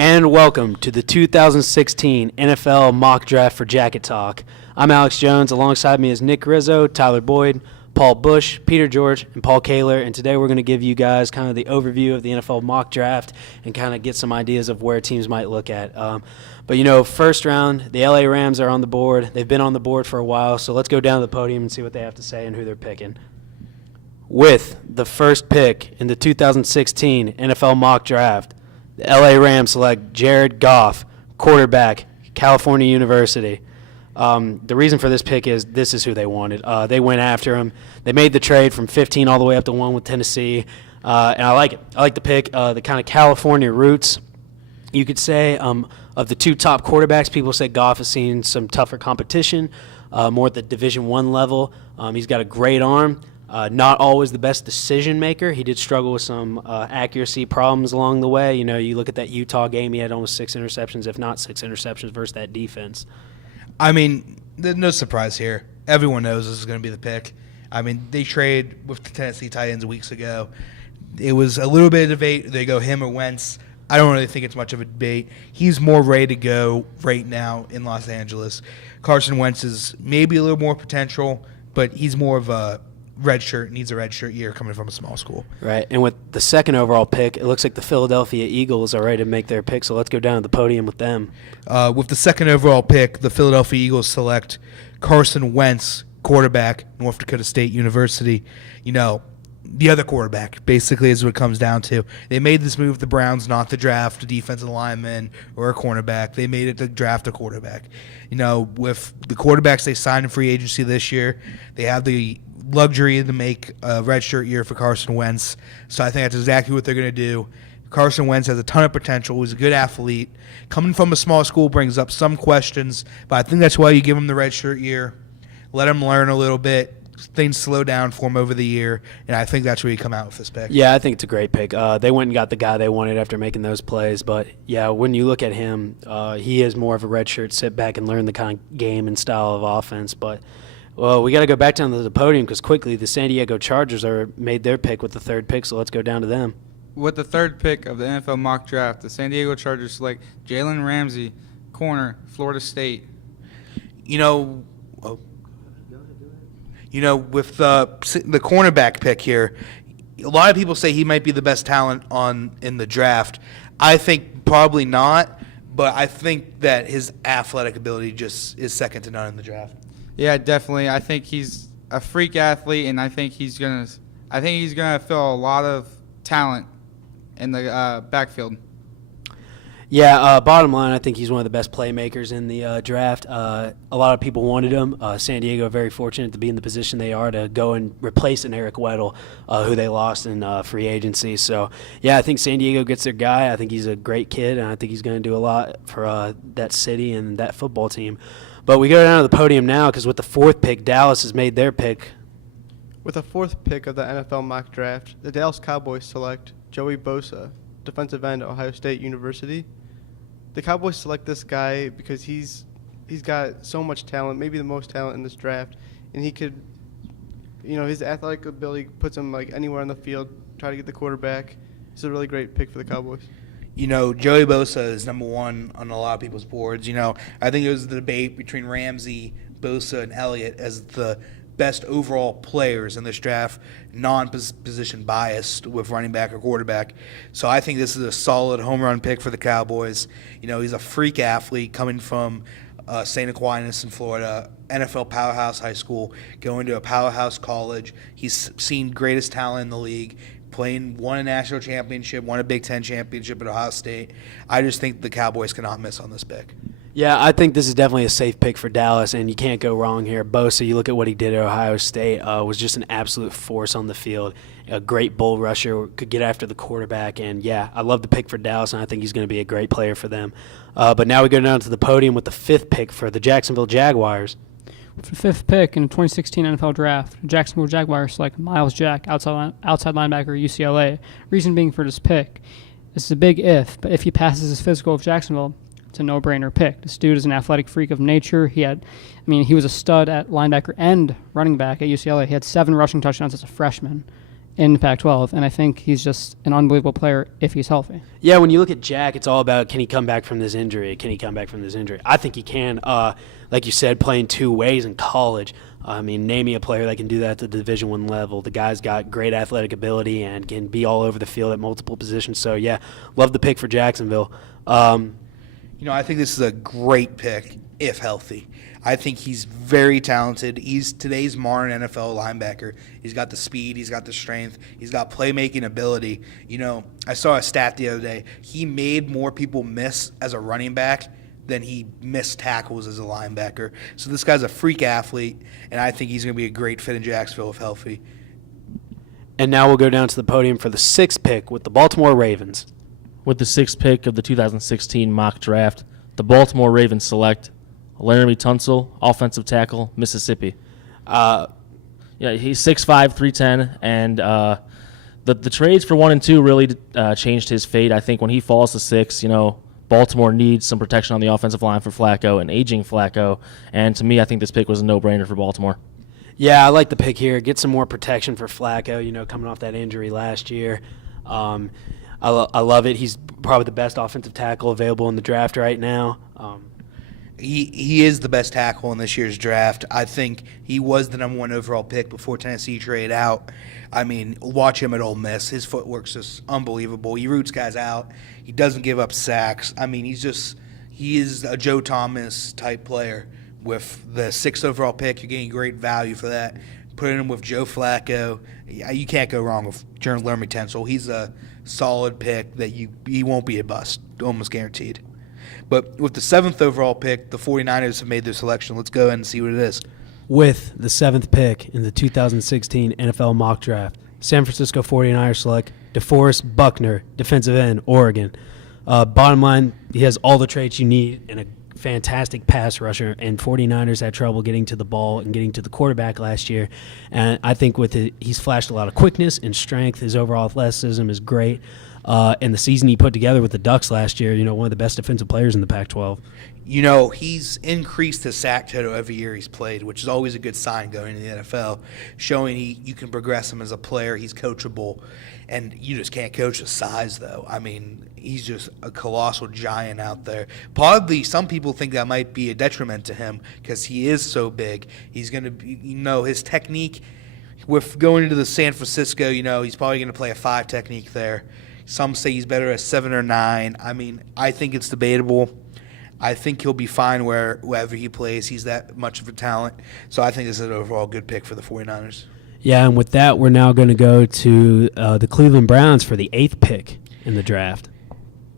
And welcome to the 2016 NFL Mock Draft for Jacket Talk. I'm Alex Jones. Alongside me is Nick Rizzo, Tyler Boyd, Paul Bush, Peter George, and Paul Kaler. And today we're going to give you guys kind of the overview of the NFL Mock Draft and kind of get some ideas of where teams might look at. First round, the LA Rams are on the board. They've been on the board for a while, so let's go down to the podium and see what they have to say and who they're picking. With the first pick in the 2016 NFL Mock Draft, the LA Rams select Jared Goff, quarterback, California University. The reason for this pick is this is who they wanted. They went after him. They made the trade from 15 all the way up to 1 with Tennessee, and I like it. I like the pick. The kind of California roots, you could say, of the two top quarterbacks. People say Goff has seen some tougher competition, more at the Division I level. He's got a great arm. Not always the best decision maker. He did struggle with some accuracy problems along the way. You know, you look at that Utah game, he had almost 6 interceptions, if not 6 interceptions versus that defense. I mean, there's no surprise here. Everyone knows this is going to be the pick. I mean, they traded with the Tennessee Titans weeks ago. It was a little bit of debate. They go him or Wentz. I don't really think it's much of a debate. He's more ready to go right now in Los Angeles. Carson Wentz is maybe a little more potential, but he's more of a needs a redshirt year coming from a small school. Right, and with the second overall pick, it looks like the Philadelphia Eagles are ready to make their pick, so let's go down to the podium with them. With the second overall pick, the Philadelphia Eagles select Carson Wentz, quarterback, North Dakota State University. You know, the other quarterback, basically, is what it comes down to. They made this move, the Browns, not to draft a defensive lineman or a cornerback. They made it to draft a quarterback. You know, with the quarterbacks they signed in free agency this year, they have the luxury to make a redshirt year for Carson Wentz. So I think that's exactly what they're going to do. Carson Wentz has a ton of potential. He's a good athlete. Coming from a small school brings up some questions, but I think that's why you give him the redshirt year. Let him learn a little bit. Things slow down for him over the year, and I think that's where you come out with this pick. Yeah, I think it's a great pick. They went and got the guy they wanted after making those plays. But, yeah, when you look at him, he is more of a redshirt, sit back and learn the kind of game and style of offense. But, well, we got to go back down to the podium because quickly the San Diego Chargers made their pick with the third pick, so let's go down to them. With the third pick of the NFL mock draft, the San Diego Chargers select Jalen Ramsey, corner, Florida State. With the cornerback pick here, a lot of people say he might be the best talent in the draft. I think probably not, but I think that his athletic ability just is second to none in the draft. Yeah, definitely. I think he's a freak athlete, and I think he's gonna fill a lot of talent in the backfield. Yeah, bottom line, I think he's one of the best playmakers in the draft. A lot of people wanted him. San Diego are very fortunate to be in the position they are to go and replace an Eric Weddle, who they lost in free agency. So, yeah, I think San Diego gets their guy. I think he's a great kid, and I think he's going to do a lot for that city and that football team. But we go down to the podium now because with the fourth pick, Dallas has made their pick. With the fourth pick of the NFL mock draft, the Dallas Cowboys select Joey Bosa, defensive end at Ohio State University. The Cowboys select this guy because he's got so much talent, maybe the most talent in this draft, and he could, his athletic ability puts him like anywhere on the field, try to get the quarterback. He's a really great pick for the Cowboys. Joey Bosa is number one on a lot of people's boards. I think it was the debate between Ramsey, Bosa, and Elliott as the best overall players in this draft, non-position biased with running back or quarterback. So I think this is a solid home run pick for the Cowboys. He's a freak athlete coming from St. Aquinas in Florida, NFL powerhouse high school, going to a powerhouse college. He's seen greatest talent in the league, won a national championship, won a Big Ten championship at Ohio State. I just think the Cowboys cannot miss on this pick. Yeah, I think this is definitely a safe pick for Dallas, and you can't go wrong here. Bosa, you look at what he did at Ohio State, was just an absolute force on the field. A great bull rusher, could get after the quarterback, and yeah, I love the pick for Dallas, and I think he's going to be a great player for them. But now we go down to the podium with the fifth pick for the Jacksonville Jaguars. With the fifth pick in the 2016 NFL Draft, Jacksonville Jaguars select Miles Jack, outside linebacker, UCLA. Reason being for this pick, this is a big if, but if he passes his physical with Jacksonville, it's a no-brainer pick. This dude is an athletic freak of nature. He was a stud at linebacker and running back at UCLA. He had 7 rushing touchdowns as a freshman. in the Pac-12, and I think he's just an unbelievable player if he's healthy. Yeah, when you look at Jack, it's all about, can he come back from this injury? Can he come back from this injury? I think he can. Like you said, playing two ways in college. I mean, name me a player that can do that at the Division I level. The guy's got great athletic ability and can be all over the field at multiple positions. So, yeah, love the pick for Jacksonville. I think this is a great pick if healthy. I think he's very talented. He's today's modern NFL linebacker. He's got the speed. He's got the strength. He's got playmaking ability. I saw a stat the other day. He made more people miss as a running back than he missed tackles as a linebacker. So this guy's a freak athlete, and I think he's going to be a great fit in Jacksonville if healthy. And now we'll go down to the podium for the 6th pick with the Baltimore Ravens. With the 6th pick of the 2016 mock draft, the Baltimore Ravens select Laramie Tunsil, offensive tackle, Mississippi. He's 6'5", 310, and the trades for 1 and 2 really changed his fate. I think when he falls to 6, Baltimore needs some protection on the offensive line for Flacco, and aging Flacco. And to me, I think this pick was a no-brainer for Baltimore. Yeah, I like the pick here. Get some more protection for Flacco, coming off that injury last year. I love it. He's probably the best offensive tackle available in the draft right now. He is the best tackle in this year's draft. I think he was the number 1 overall pick before Tennessee traded out. I mean, watch him at Ole Miss. His footwork's just unbelievable. He roots guys out. He doesn't give up sacks. I mean, he is a Joe Thomas type player. With the 6th overall pick, you're getting great value for that. Putting him with Joe Flacco, you can't go wrong with Laramie Tunsil. He's a solid pick that he won't be a bust, almost guaranteed. But with the 7th overall pick, the 49ers have made their selection. Let's go ahead and see what it is. With the 7th pick in the 2016 NFL mock draft, San Francisco 49ers select DeForest Buckner, defensive end, Oregon. Bottom line, he has all the traits you need in a fantastic pass rusher, and 49ers had trouble getting to the ball and getting to the quarterback last year. And I think he's flashed a lot of quickness and strength. His overall athleticism is great. And the season he put together with the Ducks last year, one of the best defensive players in the Pac-12. He's increased his sack total every year he's played, which is always a good sign going into the NFL, showing you can progress him as a player. He's coachable, and you just can't coach his size, though. I mean, he's just a colossal giant out there. Probably some people think that might be a detriment to him because he is so big. He's going to be, his technique with going into the San Francisco, he's probably going to play a 5 technique there. Some say he's better at 7 or 9. I mean, I think it's debatable. I think he'll be fine wherever he plays. He's that much of a talent. So I think this is an overall good pick for the 49ers. Yeah, and with that, we're now going to go to the Cleveland Browns for the 8th pick in the draft.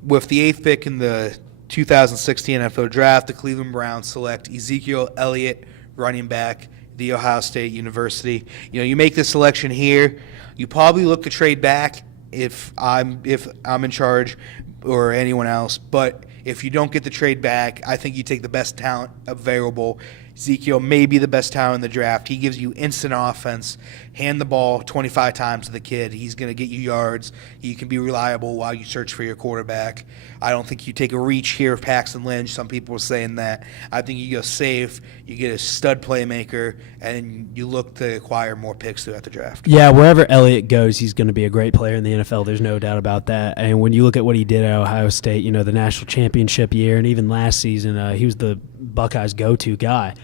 With the 8th pick in the 2016 NFL Draft, the Cleveland Browns select Ezekiel Elliott, running back, The Ohio State University. You make this selection here. You probably look to trade back if I'm in charge or anyone else. But if you don't get the trade back, I think you take the best talent available. Ezekiel may be the best talent in the draft. He gives you instant offense. Hand the ball 25 times to the kid. He's going to get you yards. He can be reliable while you search for your quarterback. I don't think you take a reach here of Paxton Lynch. Some people are saying that. I think you go safe. You get a stud playmaker, and you look to acquire more picks throughout the draft. Yeah, wherever Elliott goes, he's going to be a great player in the NFL. There's no doubt about that. And when you look at what he did at Ohio State, the national championship year, and even last season, he was the Buckeyes' go-to guy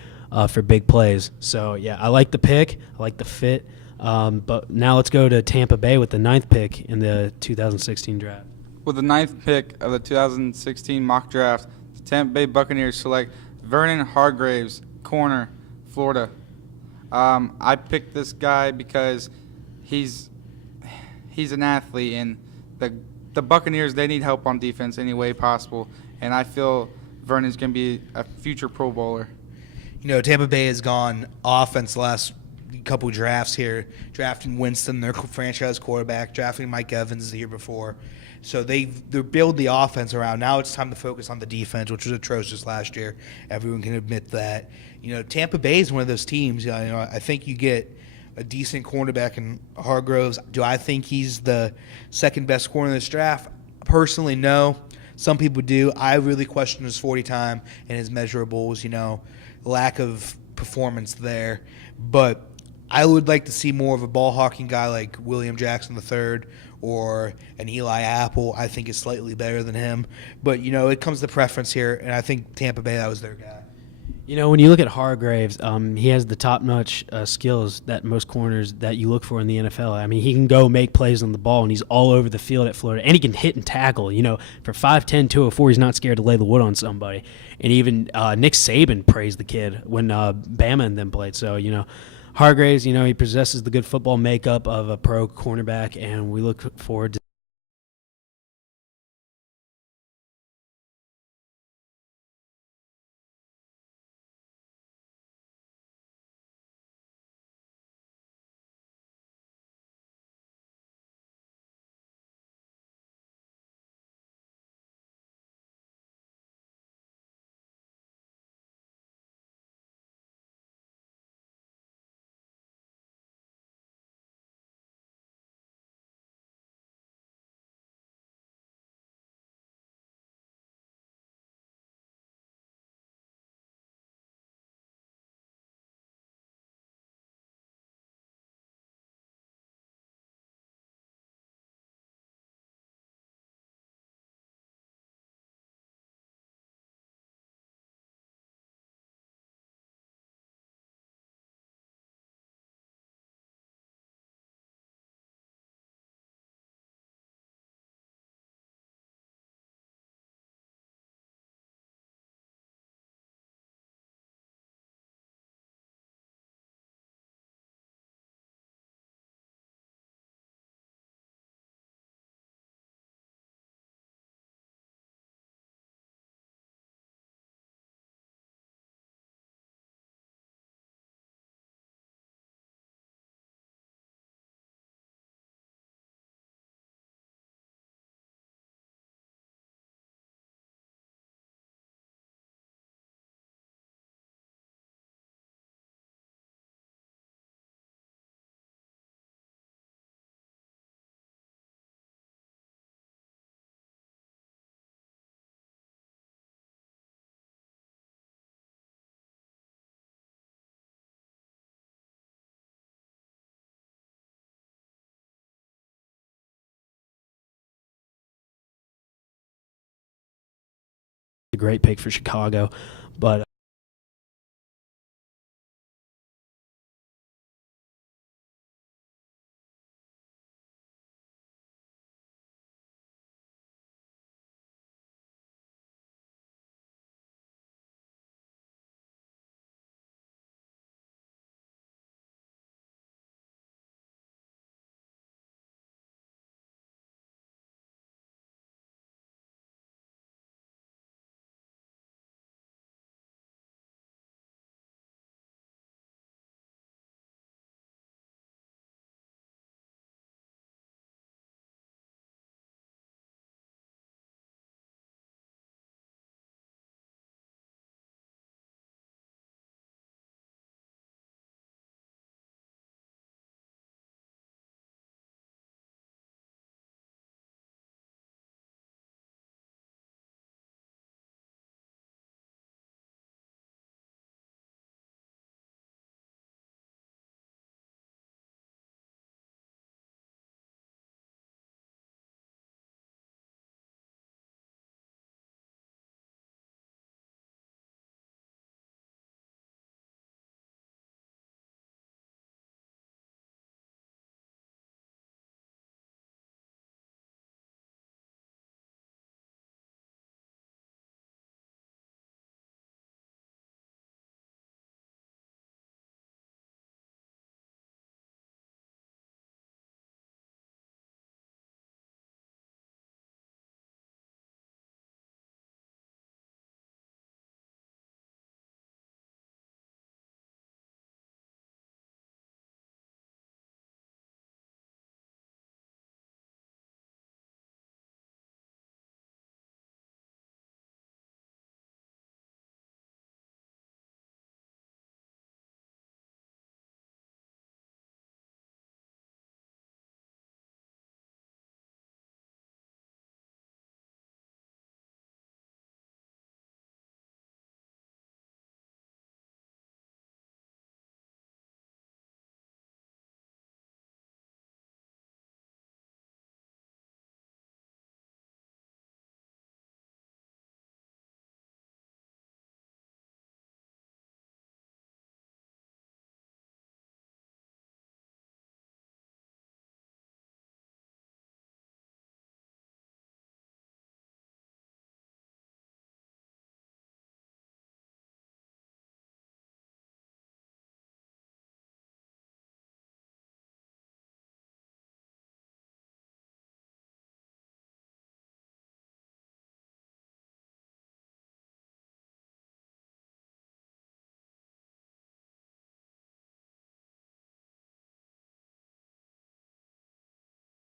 for big plays. So, yeah, I like the pick. I like the fit. But now let's go to Tampa Bay with the 9th pick in the 2016 draft. With the 9th pick of the 2016 mock draft, the Tampa Bay Buccaneers select Vernon Hargreaves, corner, Florida. I picked this guy because he's an athlete, and the Buccaneers, they need help on defense any way possible, and I feel Vernon's going to be a future Pro Bowler. Tampa Bay has gone offense last couple drafts here, drafting Winston, their franchise quarterback, drafting Mike Evans the year before. So they build the offense around. Now it's time to focus on the defense, which was atrocious last year. Everyone can admit that. Tampa Bay is one of those teams. I think you get a decent cornerback in Hargreaves. Do I think he's the second best corner in this draft? Personally, no. Some people do. I really question his 40 time and his measurables. Lack of performance there. But I would like to see more of a ball hawking guy like William Jackson III or an Eli Apple. I think is slightly better than him. But, it comes to preference here, and I think Tampa Bay, that was their guy. When you look at Hargraves, he has the top-notch skills that most corners that you look for in the NFL. I mean, he can go make plays on the ball, and he's all over the field at Florida. And he can hit and tackle. For 5'10", 204, he's not scared to lay the wood on somebody. And even Nick Saban praised the kid when Bama and them played. So, Hargraves, he possesses the good football makeup of a pro cornerback, and we look forward to a great pick for Chicago. But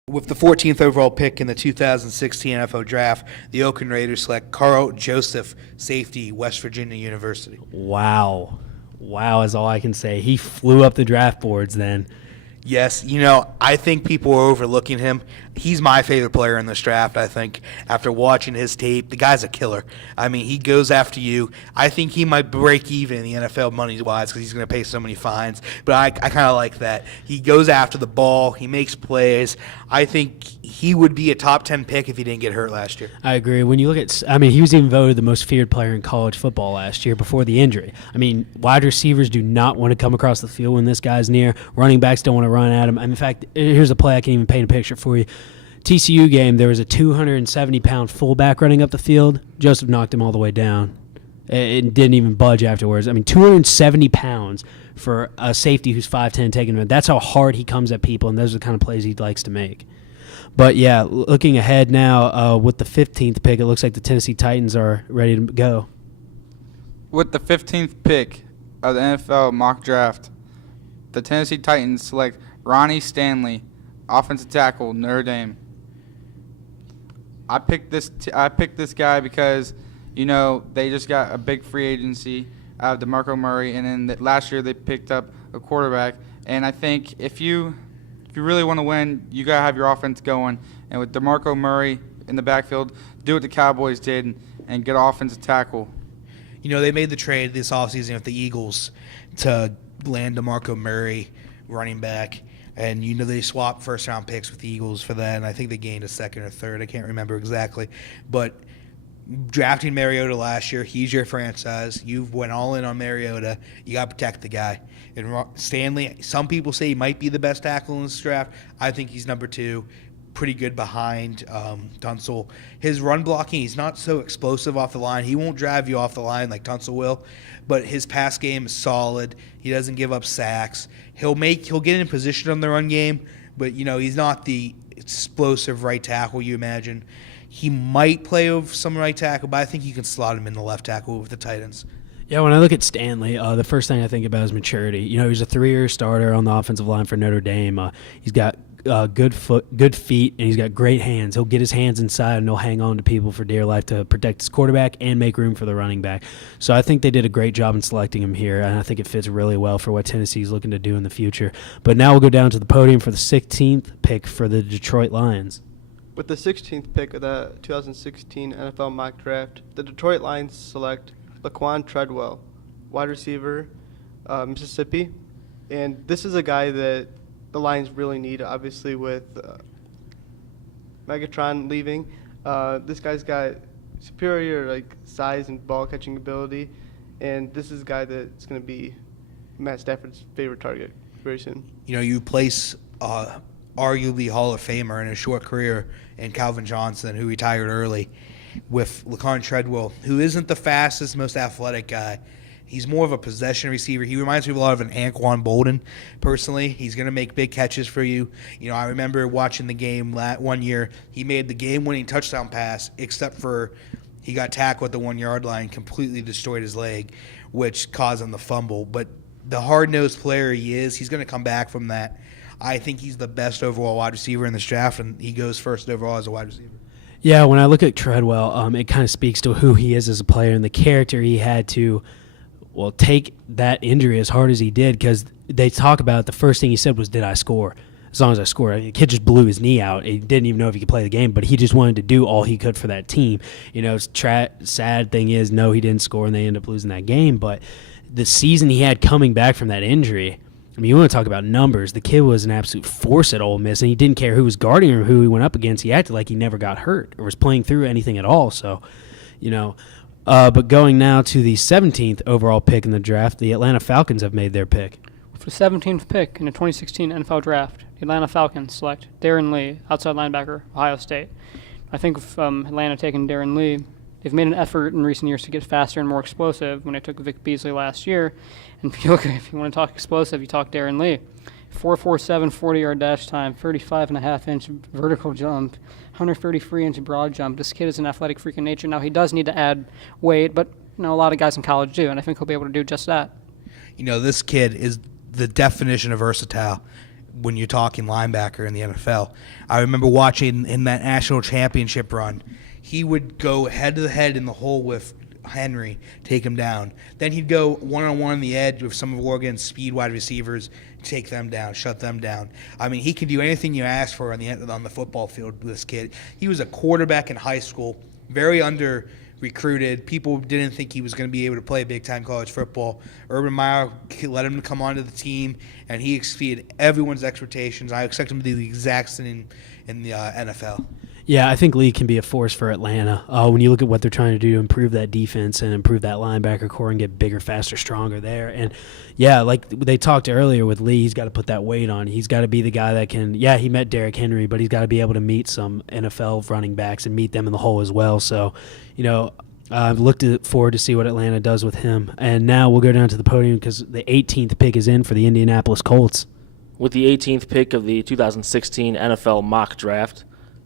With the 14th overall pick in the 2016 NFL Draft, the Oakland Raiders select Carl Joseph, safety, West Virginia University. Wow. Wow is all I can say. He flew up the draft boards then. Yes, I think people are overlooking him. He's my favorite player in this draft, I think. After watching his tape, the guy's a killer. I mean, he goes after you. I think he might break even in the NFL money-wise because he's going to pay so many fines. But I kind of like that. He goes after the ball. He makes plays. I think he would be a top 10 pick if he didn't get hurt last year. I agree. When you look at, he was even voted the most feared player in college football last year before the injury. I mean, wide receivers do not want to come across the field when this guy's near. Running backs don't want to run at him. In fact, here's a play I can even paint a picture for you. TCU game, there was a 270-pound fullback running up the field. Joseph knocked him all the way down. It didn't even budge afterwards. 270 pounds for a safety who's 5'10", taking him. That's how hard he comes at people, and those are the kind of plays he likes to make. But, yeah, looking ahead now with the 15th pick, it looks like the Tennessee Titans are ready to go. With the 15th pick of the NFL mock draft, the Tennessee Titans select Ronnie Stanley, offensive tackle, Notre Dame. I picked this guy because, they just got a big free agency out of DeMarco Murray, and then last year they picked up a quarterback. And I think if you really want to win, you got to have your offense going. And with DeMarco Murray in the backfield, do what the Cowboys did and get offensive tackle. They made the trade this offseason with the Eagles to land DeMarco Murray, running back. And, they swapped first-round picks with the Eagles for that, and I think they gained a second or third. I can't remember exactly. But drafting Mariota last year, he's your franchise. You went all in on Mariota. You got to protect the guy. And Stanley, some people say he might be the best tackle in this draft. I think he's number 2. Pretty good behind Tunsil. His run blocking, he's not so explosive off the line. He won't drive you off the line like Tunsil will, but his pass game is solid. He doesn't give up sacks. He'll get in position on the run game, but he's not the explosive right tackle you imagine. He might play over some right tackle, but I think you can slot him in the left tackle with the Titans. Yeah, when I look at Stanley, the first thing I think about is maturity. He's a 3-year starter on the offensive line for Notre Dame. He's got good feet, and he's got great hands. He'll get his hands inside, and he'll hang on to people for dear life to protect his quarterback and make room for the running back. So I think they did a great job in selecting him here, and I think it fits really well for what Tennessee's looking to do in the future. But now we'll go down to the podium for the 16th pick for the Detroit Lions. With the 16th pick of the 2016 NFL mock draft, the Detroit Lions select Laquan Treadwell, wide receiver, Mississippi. And this is a guy that the Lions really need, obviously, with Megatron leaving. This guy's got superior size and ball catching ability, and this is a guy that's going to be Matt Stafford's favorite target very soon. You place arguably Hall of Famer in a short career in Calvin Johnson, who retired early, with Laquan Treadwell, who isn't the fastest, most athletic guy. He's more of a possession receiver. He reminds me a lot of an Anquan Bolden, personally. He's going to make big catches for you. I remember watching the game one year. He made the game-winning touchdown pass, except for he got tackled at the 1-yard line, completely destroyed his leg, which caused him the fumble. But the hard-nosed player he is, he's going to come back from that. I think he's the best overall wide receiver in this draft, and he goes first overall as a wide receiver. Yeah, when I look at Treadwell, it kind of speaks to who he is as a player and the character he had to take that injury as hard as he did, because they talk about it, the first thing he said was, did I score? As long as I score. The kid just blew his knee out. He didn't even know if he could play the game, but he just wanted to do all he could for that team. Sad thing is, no, he didn't score, and they ended up losing that game. But the season he had coming back from that injury, you want to talk about numbers. The kid was an absolute force at Ole Miss, and he didn't care who was guarding him or who he went up against. He acted like he never got hurt or was playing through anything at all. So, but going now to the 17th overall pick in the draft, the Atlanta Falcons have made their pick. With the 17th pick in the 2016 NFL Draft, the Atlanta Falcons select Darren Lee, outside linebacker, Ohio State. I think with Atlanta taking Darren Lee, they've made an effort in recent years to get faster and more explosive when they took Vic Beasley last year. And if you want to talk explosive, you talk Darren Lee. 4.47 40-yard dash time, 35.5-inch vertical jump, 133-inch broad jump. This kid is an athletic freak in nature. Now, he does need to add weight, but a lot of guys in college do, and I think he'll be able to do just that. This kid is the definition of versatile. when you're talking linebacker in the NFL. I remember watching in that national championship run, he would go head to head in the hole with Henry, take him down. Then he'd go one-on-one on the edge with some of Oregon's speed wide receivers, take them down, shut them down. I mean, he can do anything you ask for on the football field with this kid. He was a quarterback in high school, very under recruited. People didn't think he was going to be able to play big-time college football. Urban Meyer let him come onto the team, and he exceeded everyone's expectations. I expect him to do the exact same in the NFL. Yeah, I think Lee can be a force for Atlanta. When you look at what they're trying to do to improve that defense and improve that linebacker core and get bigger, faster, stronger there. And, yeah, like they talked earlier with Lee, he's got to put that weight on. He's got to be the guy that can – yeah, he met Derrick Henry, but he's got to be able to meet some NFL running backs and meet them in the hole as well. So, I've looked forward to see what Atlanta does with him. And now we'll go down to the podium because the 18th pick is in for the Indianapolis Colts. With the 18th pick of the 2016 NFL mock draft,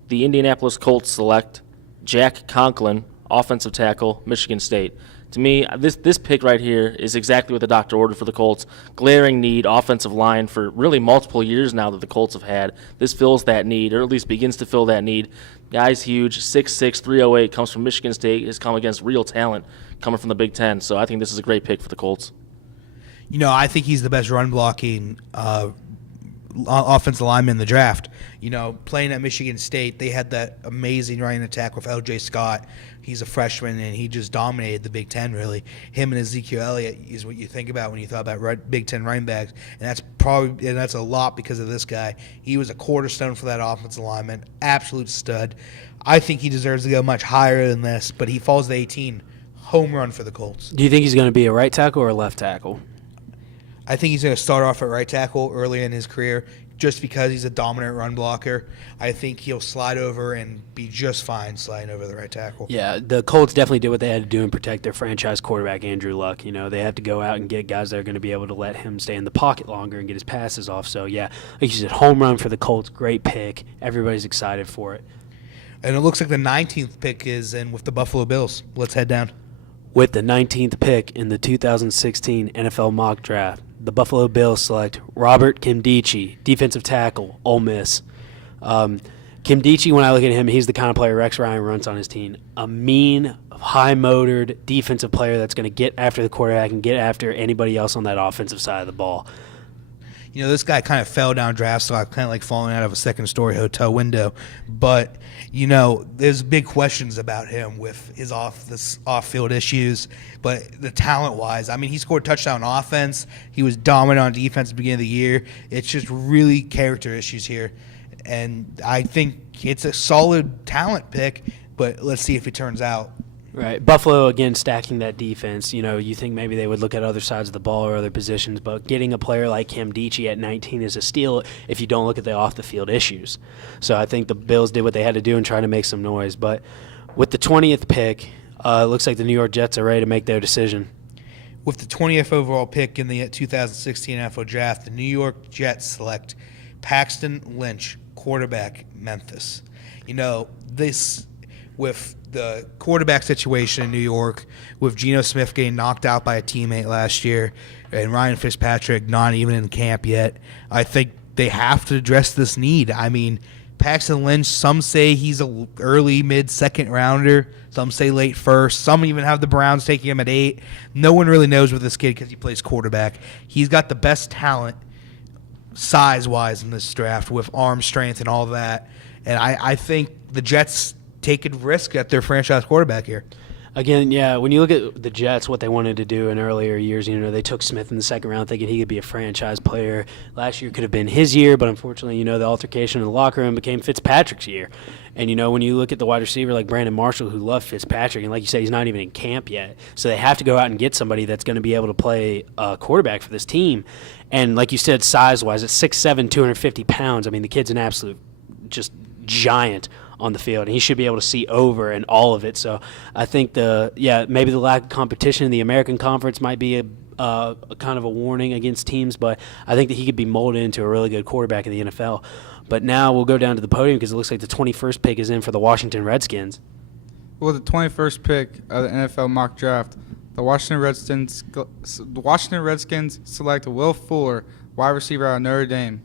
the Indianapolis Colts select Jack Conklin, offensive tackle, Michigan State. To me, this pick right here is exactly what the doctor ordered for the Colts. Glaring need, offensive line for really multiple years now that the Colts have had. This fills that need, or at least begins to fill that need. Guy's huge, 6'6", 308, comes from Michigan State, has come against real talent coming from the Big Ten. So I think this is a great pick for the Colts. I think he's the best run-blocking offensive lineman in the draft. Playing at Michigan State, they had that amazing running attack with L.J. Scott. He's a freshman, and he just dominated the Big Ten, really. Him and Ezekiel Elliott is what you think about when you thought about Big Ten running backs, and that's a lot because of this guy. He was a cornerstone for that offensive lineman, absolute stud. I think he deserves to go much higher than this, but he falls to 18. Home run for the Colts. Do you think he's going to be a right tackle or a left tackle? I think he's going to start off at right tackle early in his career just because he's a dominant run blocker. I think he'll slide over and be just fine sliding over the right tackle. Yeah, the Colts definitely did what they had to do and protect their franchise quarterback, Andrew Luck. They have to go out and get guys that are going to be able to let him stay in the pocket longer and get his passes off. So, yeah, like you said, home run for the Colts, great pick. Everybody's excited for it. And it looks like the 19th pick is in with the Buffalo Bills. Let's head down. With the 19th pick in the 2016 NFL mock draft, the Buffalo Bills select Robert Nkemdiche, defensive tackle, Ole Miss. Nkemdiche, when I look at him, he's the kind of player Rex Ryan runs on his team. A mean, high-motored defensive player that's going to get after the quarterback and get after anybody else on that offensive side of the ball. This guy kind of fell down draft stock, kind of like falling out of a second-story hotel window. But, there's big questions about him with his off-field issues. But the talent-wise, he scored touchdown on offense. He was dominant on defense at the beginning of the year. It's just really character issues here. And I think it's a solid talent pick, but let's see if it turns out. Right. Buffalo, again, stacking that defense. You think maybe they would look at other sides of the ball or other positions, but getting a player like Nkemdiche at 19 is a steal if you don't look at the off-the-field issues. So I think the Bills did what they had to do and try to make some noise. But with the 20th pick, it looks like the New York Jets are ready to make their decision. With the 20th overall pick in the 2016 NFL Draft, the New York Jets select Paxton Lynch, quarterback, Memphis. This with the quarterback situation in New York, with Geno Smith getting knocked out by a teammate last year and Ryan Fitzpatrick not even in camp yet, I think they have to address this need. Paxton Lynch, some say he's a early, mid-second rounder. Some say late first. Some even have the Browns taking him at 8. No one really knows with this kid because he plays quarterback. He's got the best talent size-wise in this draft with arm strength and all that. And I think the Jets take a risk at their franchise quarterback here. Again, yeah, when you look at the Jets, what they wanted to do in earlier years, they took Smith in the second round thinking he could be a franchise player. Last year could have been his year, but unfortunately, the altercation in the locker room became Fitzpatrick's year. And, when you look at the wide receiver like Brandon Marshall, who loved Fitzpatrick, and like you said, he's not even in camp yet. So they have to go out and get somebody that's going to be able to play quarterback for this team. And like you said, size-wise, at 6'7", 250 pounds, the kid's an absolute just giant on the field, and he should be able to see over and all of it. So I think maybe the lack of competition in the American Conference might be a kind of a warning against teams, but I think that he could be molded into a really good quarterback in the NFL. But now we'll go down to the podium because it looks like the 21st pick is in for the Washington Redskins. Well, the 21st pick of the NFL mock draft, the Washington Redskins select Will Fuller, wide receiver out of Notre Dame.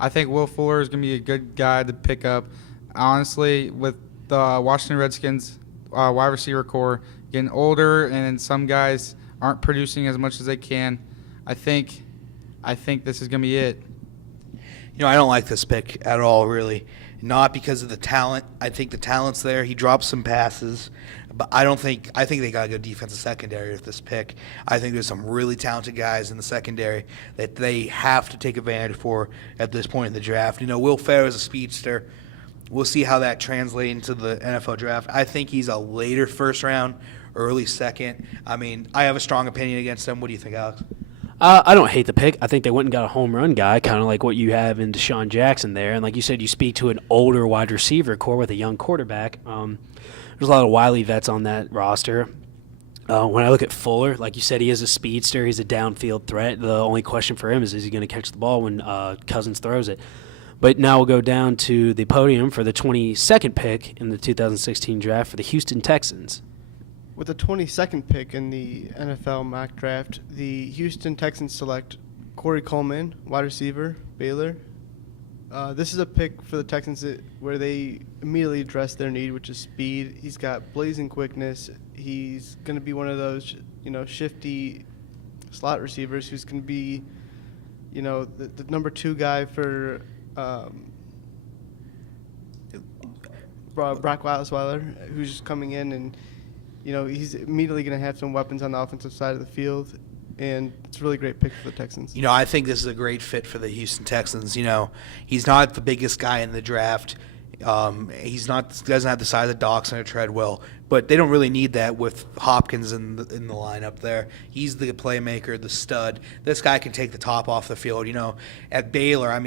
I think Will Fuller is going to be a good guy to pick up. Honestly, with the Washington Redskins wide receiver core getting older and some guys aren't producing as much as they can, I think this is going to be it. I don't like this pick at all, really. Not because of the talent. I think the talent's there. He drops some passes, but I think they got a good defensive secondary with this pick. I think there's some really talented guys in the secondary that they have to take advantage for at this point in the draft. Will Ferrell is a speedster. We'll see how that translates into the NFL draft. I think he's a later first round, early second. I have a strong opinion against him. What do you think, Alex? I don't hate the pick. I think they went and got a home run guy, kind of like what you have in Deshaun Jackson there. And like you said, you speak to an older wide receiver core with a young quarterback. There's a lot of wily vets on that roster. When I look at Fuller, like you said, he is a speedster. He's a downfield threat. The only question for him is he going to catch the ball when Cousins throws it? But now we'll go down to the podium for the 22nd pick in the 2016 draft for the Houston Texans. With the 22nd pick in the NFL mock draft, the Houston Texans select Corey Coleman, wide receiver, Baylor. This is a pick for the Texans where they immediately address their need, which is speed. He's got blazing quickness. He's going to be one of those, shifty slot receivers who's going to be, the number 2 guy for Brock Osweiler, who's just coming in and he's immediately going to have some weapons on the offensive side of the field, and it's a really great pick for the Texans. I think this is a great fit for the Houston Texans. He's not the biggest guy in the draft. Doesn't have the size of Dawson or Treadwell, but they don't really need that with Hopkins in the lineup there. He's the playmaker, the stud. This guy can take the top off the field. At Baylor,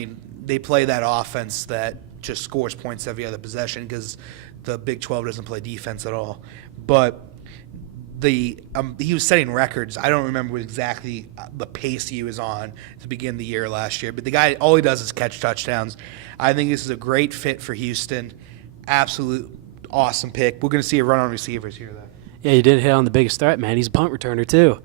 they play that offense that just scores points every other possession because the Big 12 doesn't play defense at all. But he was setting records. I don't remember exactly the pace he was on to begin the year last year. But the guy, all he does is catch touchdowns. I think this is a great fit for Houston. Absolute awesome pick. We're going to see a run on receivers here, though. Yeah, you did hit on the biggest threat, man. He's a punt returner, too.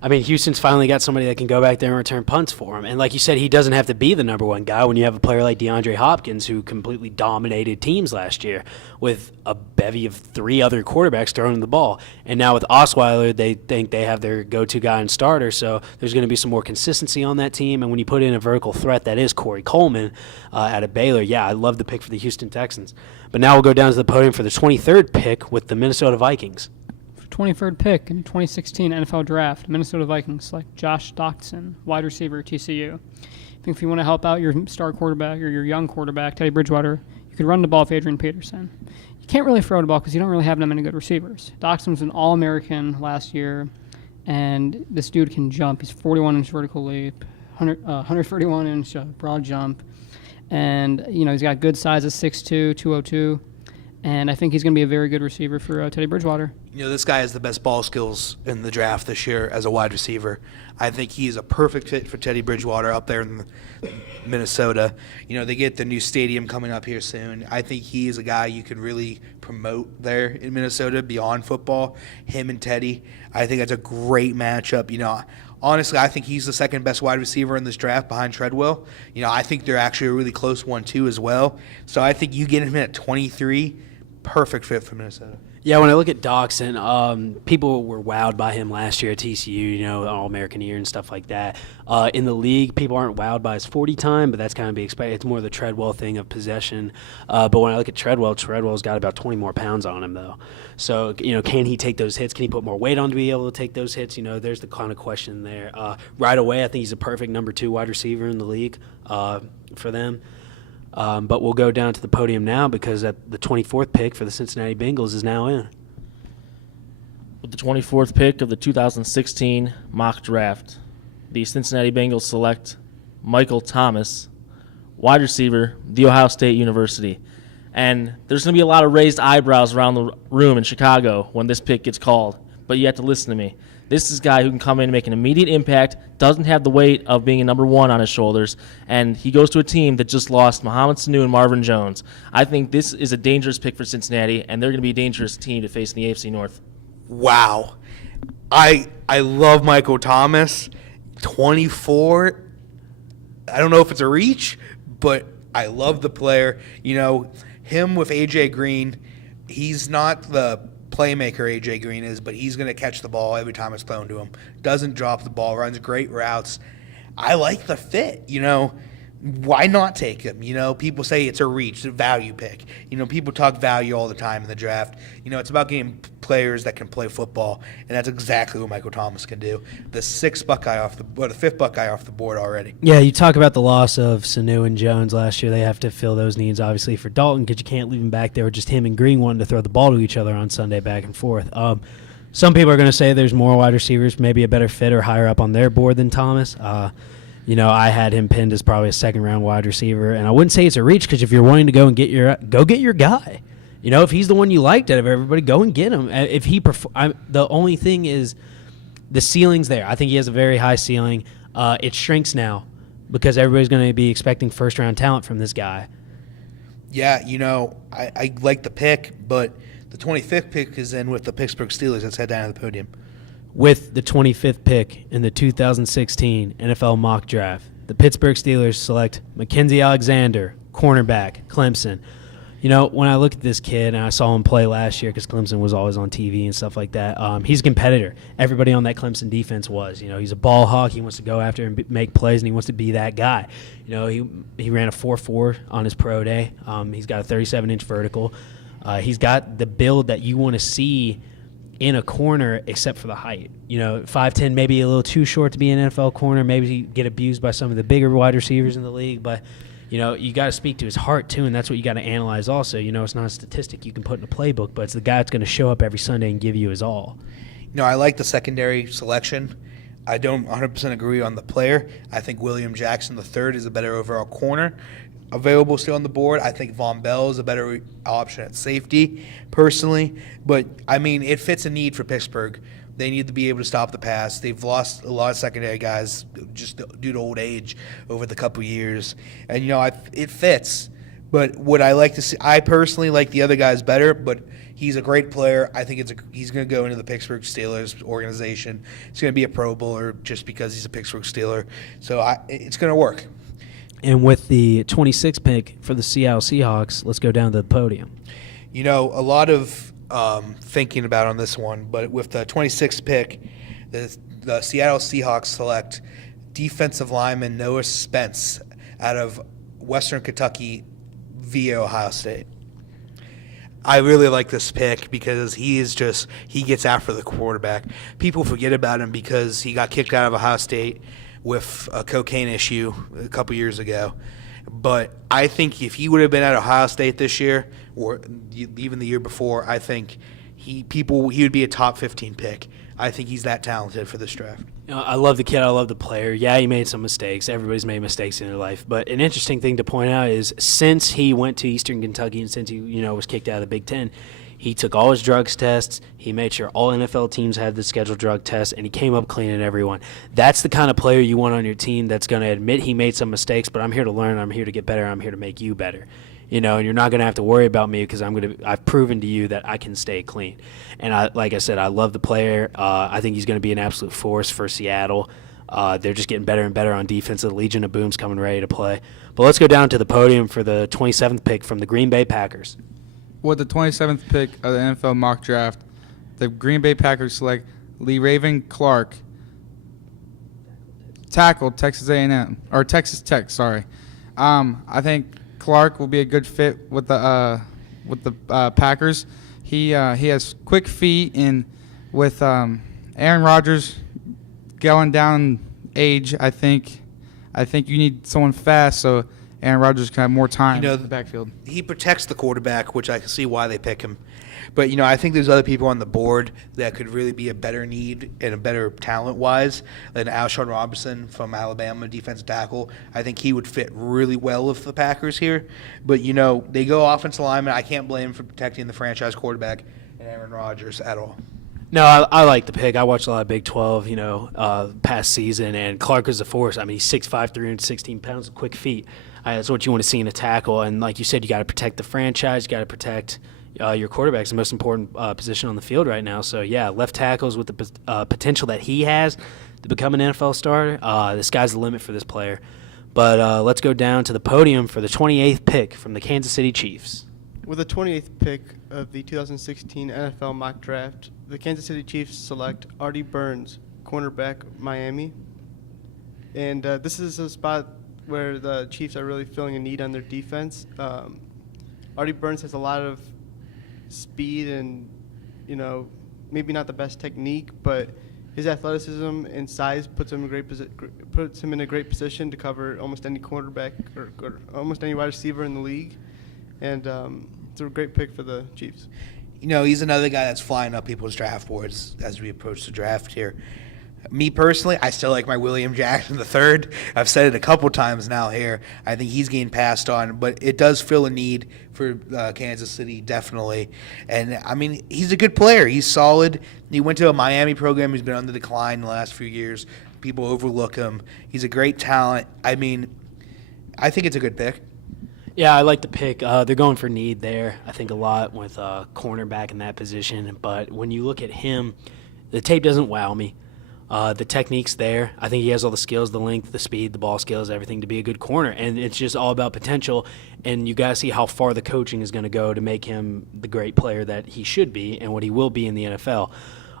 Houston's finally got somebody that can go back there and return punts for him. And like you said, he doesn't have to be the number 1 guy when you have a player like DeAndre Hopkins who completely dominated teams last year with a bevy of 3 other quarterbacks throwing the ball. And now with Osweiler, they think they have their go-to guy and starter, so there's going to be some more consistency on that team. And when you put in a vertical threat that is Corey Coleman out of Baylor, yeah, I love the pick for the Houston Texans. But now we'll go down to the podium for the 23rd pick with the Minnesota Vikings. 23rd pick in the 2016 NFL Draft, Minnesota Vikings select Josh Doctson, wide receiver, TCU. I think if you want to help out your star quarterback or your young quarterback, Teddy Bridgewater, you could run the ball with Adrian Peterson. You can't really throw the ball because you don't really have that many good receivers. Doctson was an All-American last year, and this dude can jump. He's 41-inch vertical leap, 131-inch broad jump, and he's got good size at 6'2", 202. And I think he's going to be a very good receiver for Teddy Bridgewater. This guy has the best ball skills in the draft this year as a wide receiver. I think he's a perfect fit for Teddy Bridgewater up there in Minnesota. They get the new stadium coming up here soon. I think he is a guy you can really promote there in Minnesota beyond football. Him and Teddy, I think that's a great matchup. Honestly, I think he's the second best wide receiver in this draft behind Treadwell. I think they're actually a really close one, too, as well. So I think you get him at 23, perfect fit for Minnesota. Yeah, when I look at Doctson, people were wowed by him last year at TCU, All-American year and stuff like that. In the league, people aren't wowed by his 40 time, but that's kind of be expected. It's more the Treadwell thing of possession. But when I look at Treadwell's got about 20 more pounds on him, though. So, can he take those hits? Can he put more weight on to be able to take those hits? There's the kind of question there. Right away, I think he's a perfect number 2 wide receiver in the league for them. But we'll go down to the podium now because at the 24th pick for the Cincinnati Bengals is now in. With the 24th pick of the 2016 mock draft, the Cincinnati Bengals select Michael Thomas, wide receiver, The Ohio State University. And there's going to be a lot of raised eyebrows around the room in Chicago when this pick gets called. But you have to listen to me. This is a guy who can come in and make an immediate impact, doesn't have the weight of being a number 1 on his shoulders, and he goes to a team that just lost Mohamed Sanu and Marvin Jones. I think this is a dangerous pick for Cincinnati, and they're going to be a dangerous team to face in the AFC North. Wow. I love Michael Thomas. 24. I don't know if it's a reach, but I love the player. Him with A.J. Green, he's not the playmaker A.J. Green is, but he's going to catch the ball every time it's thrown to him. Doesn't drop the ball, runs great routes. I like the fit, Why not take him? People say it's a reach, a value pick. People talk value all the time in the draft. It's about getting players that can play football, and that's exactly what Michael Thomas can do. The fifth Buckeye off the board already. Yeah, you talk about the loss of Sanu and Jones last year. They have to fill those needs, obviously, for Dalton because you can't leave him back there with just him and Green wanting to throw the ball to each other on Sunday back and forth. Some people are going to say there's more wide receivers, maybe a better fit or higher up on their board than Thomas. I had him pinned as probably a second-round wide receiver, and I wouldn't say it's a reach because if you're wanting to go get your guy. If he's the one you liked out of everybody, go and get him. If he the only thing is the ceiling's there. I think he has a very high ceiling. It shrinks now because everybody's going to be expecting first-round talent from this guy. Yeah, I like the pick, but the 25th pick is in with the Pittsburgh Steelers. Let's head down to the podium. With the 25th pick in the 2016 NFL mock draft, the Pittsburgh Steelers select Mackenzie Alexander, cornerback, Clemson. When I look at this kid, and I saw him play last year because Clemson was always on TV and stuff like that, he's a competitor. Everybody on that Clemson defense was. He's a ball hawk. He wants to go after and make plays, and he wants to be that guy. He ran a 4.4 on his pro day. He's got a 37-inch vertical. He's got the build that you want to see in a corner except for the height. 5'10", maybe a little too short to be an NFL corner. Maybe get abused by some of the bigger wide receivers in the league. But, you got to speak to his heart, too, and that's what you got to analyze also. It's not a statistic you can put in a playbook, but it's the guy that's going to show up every Sunday and give you his all. I like the secondary selection. I don't 100% agree on the player. I think William Jackson III is a better overall corner available still on the board. I think Von Bell is a better option at safety, personally. But, it fits a need for Pittsburgh. They need to be able to stop the pass. They've lost a lot of secondary guys just due to old age over the couple years. And, it fits. But what I like to see, I personally like the other guys better, but he's a great player. I think he's going to go into the Pittsburgh Steelers organization. He's going to be a Pro Bowler just because he's a Pittsburgh Steeler. So it's going to work. And with the 26th pick for the Seattle Seahawks, let's go down to the podium. A lot of thinking about on this one, but with the 26th pick, the Seattle Seahawks select defensive lineman Noah Spence out of Western Kentucky via Ohio State. I really like this pick because he gets after the quarterback. People forget about him because he got kicked out of Ohio State with a cocaine issue a couple years ago. But I think if he would have been at Ohio State this year or even the year before, I think he would be a top 15 pick. I think he's that talented for this draft. I love the kid. I love the player. Yeah, he made some mistakes. Everybody's made mistakes in their life. But an interesting thing to point out is since he went to Eastern Kentucky and since he was kicked out of the Big Ten, he took all his drugs tests. He made sure all NFL teams had the scheduled drug tests, and he came up clean in everyone. That's the kind of player you want on your team that's going to admit he made some mistakes, but I'm here to learn. I'm here to get better. I'm here to make you better. And you're not going to have to worry about me because I've proven to you that I can stay clean. And like I said, I love the player. I think he's going to be an absolute force for Seattle. They're just getting better and better on defense. The Legion of Boom's coming ready to play. But let's go down to the podium for the 27th pick from the Green Bay Packers. With the 27th pick of the NFL mock draft, the Green Bay Packers select Lee Raven Clark, tackle, Texas A&M or Texas Tech. Sorry, I think Clark will be a good fit with the Packers. He has quick feet, and with Aaron Rodgers going down in age, I think you need someone fast. So Aaron Rodgers can have more time in the backfield. He protects the quarterback, which I can see why they pick him. But, I think there's other people on the board that could really be a better need and a better talent-wise than Alshon Robinson from Alabama, defensive tackle. I think he would fit really well with the Packers here. But, they go offensive lineman. I can't blame him for protecting the franchise quarterback and Aaron Rodgers at all. No, I like the pick. I watched a lot of Big 12, past season, and Clark is a force. He's 6'5", 316 pounds with quick feet. That's what you want to see in a tackle. And like you said, you got to protect the franchise. You got to protect your quarterback. It's the most important position on the field right now. So, yeah, left tackles with the potential that he has to become an NFL starter, the sky's the limit for this player. But let's go down to the podium for the 28th pick from the Kansas City Chiefs. With the 28th pick of the 2016 NFL mock draft, the Kansas City Chiefs select Artie Burns, cornerback, Miami. And this is a spot where the Chiefs are really filling a need on their defense. Artie Burns has a lot of speed and, maybe not the best technique, but his athleticism and size puts him in a great position to cover almost any quarterback or almost any wide receiver in the league. And it's a great pick for the Chiefs. He's another guy that's flying up people's draft boards as we approach the draft here. Me personally, I still like my William Jackson III. I've said it a couple times now here. I think he's getting passed on, but it does fill a need for Kansas City, definitely. And, he's a good player. He's solid. He went to a Miami program. He's been on the decline in the last few years. People overlook him. He's a great talent. I think it's a good pick. Yeah, I like the pick. They're going for need there, I think, a lot with cornerback in that position. But when you look at him, the tape doesn't wow me. The technique's there. I think he has all the skills, the length, the speed, the ball skills, everything to be a good corner. And it's just all about potential. And you got to see how far the coaching is going to go to make him the great player that he should be and what he will be in the NFL.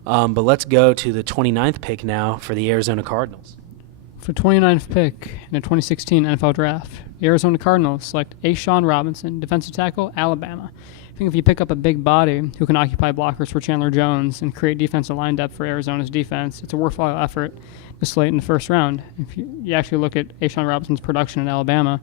But let's go to the 29th pick now for the Arizona Cardinals. For the 29th pick in the 2016 NFL Draft, the Arizona Cardinals select A'Shawn Robinson, defensive tackle, Alabama. I think if you pick up a big body who can occupy blockers for Chandler Jones and create defensive line depth for Arizona's defense, it's a worthwhile effort to slate in the first round. If you actually look at A'Shawn Robinson's production in Alabama,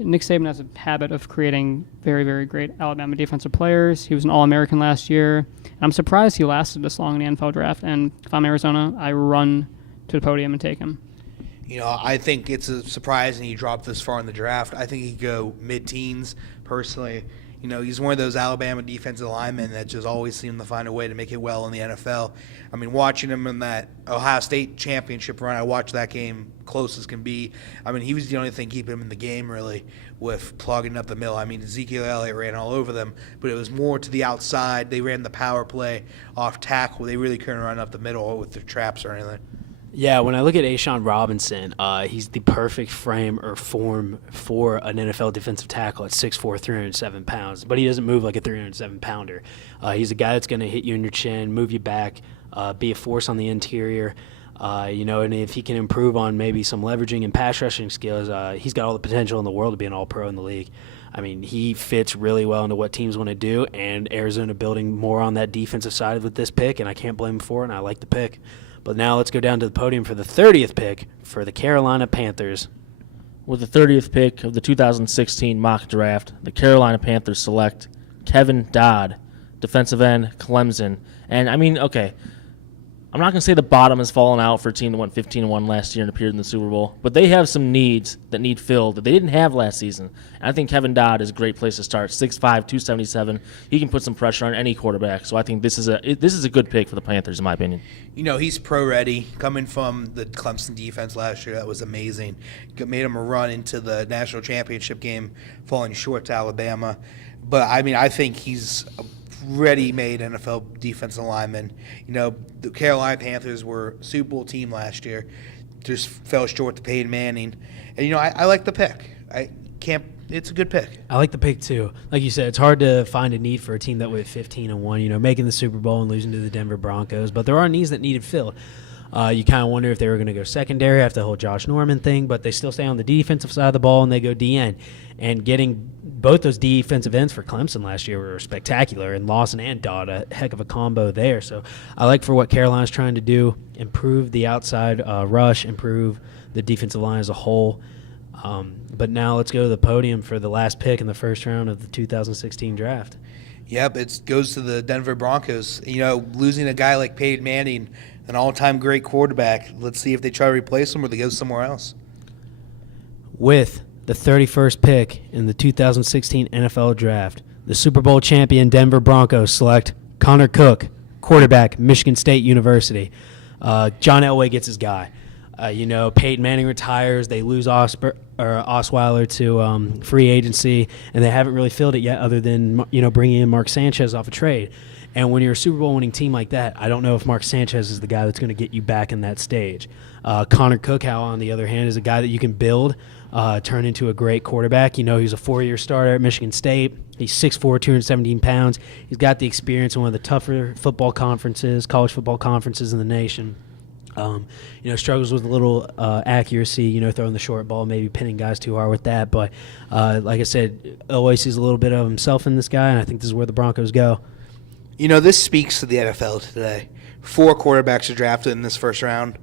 Nick Saban has a habit of creating very, very great Alabama defensive players. He was an All-American last year. And I'm surprised he lasted this long in the NFL Draft. And if I'm Arizona, I run to the podium and take him. I think it's a surprise and he dropped this far in the draft. I think he'd go mid-teens, personally. He's one of those Alabama defensive linemen that just always seem to find a way to make it well in the NFL. Watching him in that Ohio State championship run, I watched that game close as can be. He was the only thing keeping him in the game, really, with plugging up the middle. Ezekiel Elliott ran all over them, but it was more to the outside. They ran the power play off tackle. They really couldn't run up the middle with their traps or anything. Yeah, when I look at A'Shawn Robinson, he's the perfect frame or form for an NFL defensive tackle at 6'4", 307 pounds. But he doesn't move like a 307-pounder. He's a guy that's going to hit you in your chin, move you back, be a force on the interior. And if he can improve on maybe some leveraging and pass rushing skills, he's got all the potential in the world to be an all-pro in the league. He fits really well into what teams want to do, and Arizona building more on that defensive side with this pick, and I can't blame him for it, and I like the pick. But now let's go down to the podium for the 30th pick for the Carolina Panthers. With the 30th pick of the 2016 mock draft, the Carolina Panthers select Kevin Dodd, defensive end, Clemson. And, okay, I'm not going to say the bottom has fallen out for a team that went 15-1 last year and appeared in the Super Bowl, but they have some needs that need filled that they didn't have last season. And I think Kevin Dodd is a great place to start. 6'5", 277. He can put some pressure on any quarterback. So I think this is a good pick for the Panthers, in my opinion. He's pro-ready. Coming from the Clemson defense last year, that was amazing. Made him a run into the national championship game, falling short to Alabama. But, I think he's ready-made NFL defensive lineman. The Carolina Panthers were a Super Bowl team last year. Just fell short to Peyton Manning. And, I like the pick. It's a good pick. I like the pick, too. Like you said, it's hard to find a need for a team that went 15-1, making the Super Bowl and losing to the Denver Broncos. But there are needs that needed filled. You kind of wonder if they were going to go secondary after the whole Josh Norman thing, but they still stay on the defensive side of the ball and they go DN. And getting both those defensive ends for Clemson last year were spectacular, and Lawson and Dodd, a heck of a combo there. So I like for what Carolina's trying to do, improve the outside rush, improve the defensive line as a whole. But now let's go to the podium for the last pick in the first round of the 2016 draft. Yep, it goes to the Denver Broncos. Losing a guy like Peyton Manning, an all-time great quarterback, let's see if they try to replace him or they go somewhere else. With the 31st pick in the 2016 NFL Draft, the Super Bowl champion Denver Broncos select Connor Cook, quarterback, Michigan State University. John Elway gets his guy. Peyton Manning retires. They lose Osweiler to free agency, and they haven't really filled it yet other than, bringing in Mark Sanchez off a trade. And when you're a Super Bowl winning team like that, I don't know if Mark Sanchez is the guy that's going to get you back in that stage. Connor Cookow, on the other hand, is a guy that you can build, turn into a great quarterback. He's a 4-year starter at Michigan State. He's 6'4", 217 pounds. He's got the experience in one of the tougher college football conferences in the nation. Struggles with a little accuracy, throwing the short ball, maybe pinning guys too hard with that. But like I said, always sees a little bit of himself in this guy, and I think this is where the Broncos go. This speaks to the NFL today. 4 quarterbacks are drafted in this first round.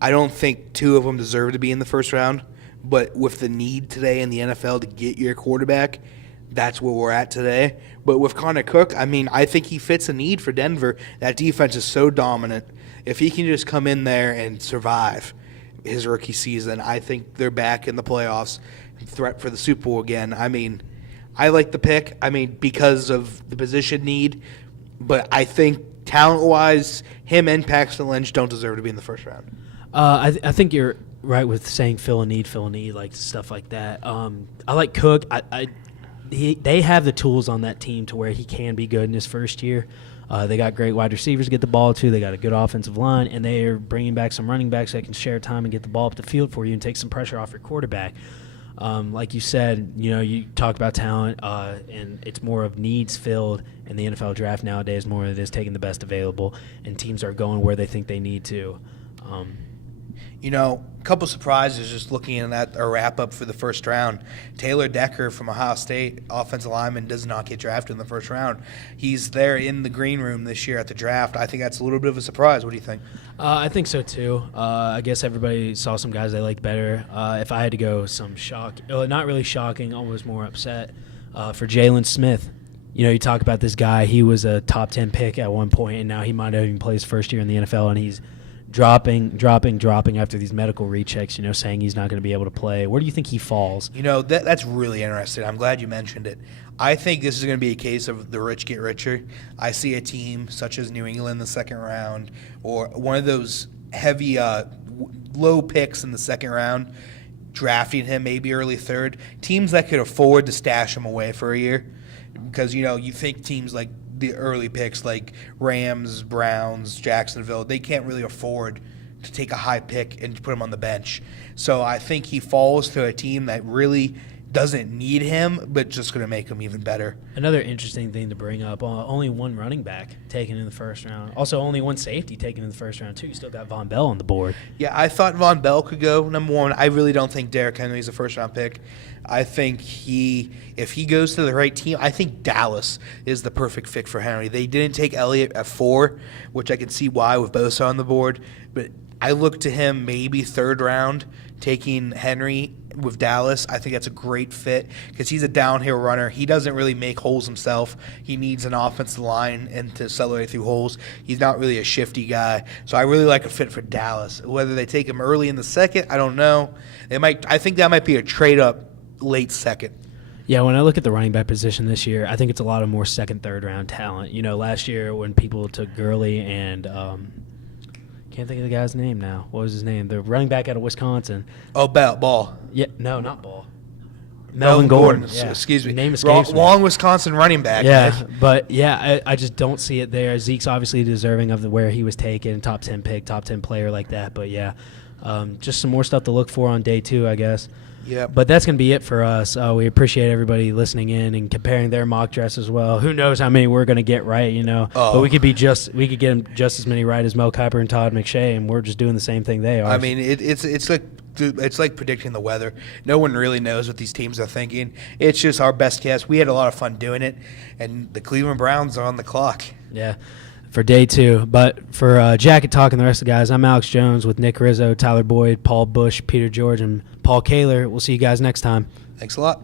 I don't think 2 of them deserve to be in the first round, but with the need today in the NFL to get your quarterback, that's where we're at today. But with Connor Cook, I think he fits a need for Denver. That defense is so dominant. If he can just come in there and survive his rookie season, I think they're back in the playoffs and threat for the Super Bowl again. I like the pick, because of the position need, but I think talent-wise, him and Paxton Lynch don't deserve to be in the first round. I think you're right with saying fill a need, like stuff like that. I like Cook. They have the tools on that team to where he can be good in his first year. They got great wide receivers to get the ball to. They got a good offensive line, and they are bringing back some running backs that can share time and get the ball up the field for you and take some pressure off your quarterback. Like you said, you talk about talent, and it's more of needs filled in the NFL draft nowadays more than it is taking the best available, and teams are going where they think they need to. A couple surprises just looking at a wrap-up for the first round. Taylor Decker from Ohio State, offensive lineman, does not get drafted in the first round. He's there in the green room this year at the draft. I think that's a little bit of a surprise. What do you think? I think so, too. I guess everybody saw some guys they liked better. If I had to go some not really shocking, almost more upset, for Jalen Smith. You talk about this guy. He was a top 10 pick at one point, and now he might have even played his first year in the NFL, and he's dropping after these medical rechecks, saying he's not going to be able to play. Where do you think he falls? That's really interesting. I'm glad you mentioned it. I think this is going to be a case of the rich get richer. I see a team such as New England in the second round, or one of those heavy low picks in the second round, drafting him maybe early third. Teams that could afford to stash him away for a year, because you think teams like the early picks like Rams, Browns, Jacksonville, they can't really afford to take a high pick and put him on the bench. So I think he falls to a team that really doesn't need him, but just going to make him even better. Another interesting thing to bring up, only one running back taken in the first round. Also, only one safety taken in the first round, too. You still got Von Bell on the board. Yeah, I thought Von Bell could go number 1. I really don't think Derrick Henry's a first-round pick. I think if he goes to the right team, I think Dallas is the perfect fit for Henry. They didn't take Elliott at 4, which I can see why with Bosa on the board, but I look to him maybe third round, taking Henry with Dallas. I think that's a great fit because he's a downhill runner. He doesn't really make holes himself. He needs an offensive line and to accelerate through holes. He's not really a shifty guy. So I really like a fit for Dallas. Whether they take him early in the second, I don't know. I think that might be a trade up late second. Yeah, when I look at the running back position this year, I think it's a lot of more second, third round talent. Last year when people took Gurley and can't think of the guy's name now. What was his name? The running back out of Wisconsin. Oh, Ball. Yeah, no, not Ball. Melvin Gordon. Yeah. Excuse me. Name escapes me. Long Wisconsin running back. Yeah, but I just don't see it there. Zeke's obviously deserving of where he was taken, top 10 pick, top 10 player like that. But yeah, just some more stuff to look for on day 2, I guess. Yeah. But that's going to be it for us. We appreciate everybody listening in and comparing their mock drafts as well. Who knows how many we're going to get right, But we could get them just as many right as Mel Kiper and Todd McShay, and we're just doing the same thing they are. I mean, it's like predicting the weather. No one really knows what these teams are thinking. It's just our best guess. We had a lot of fun doing it, and the Cleveland Browns are on the clock. Yeah. For day 2. But for Jacket Talk and the rest of the guys, I'm Alex Jones with Nick Rizzo, Tyler Boyd, Paul Bush, Peter George, and Paul Kaler. We'll see you guys next time. Thanks a lot.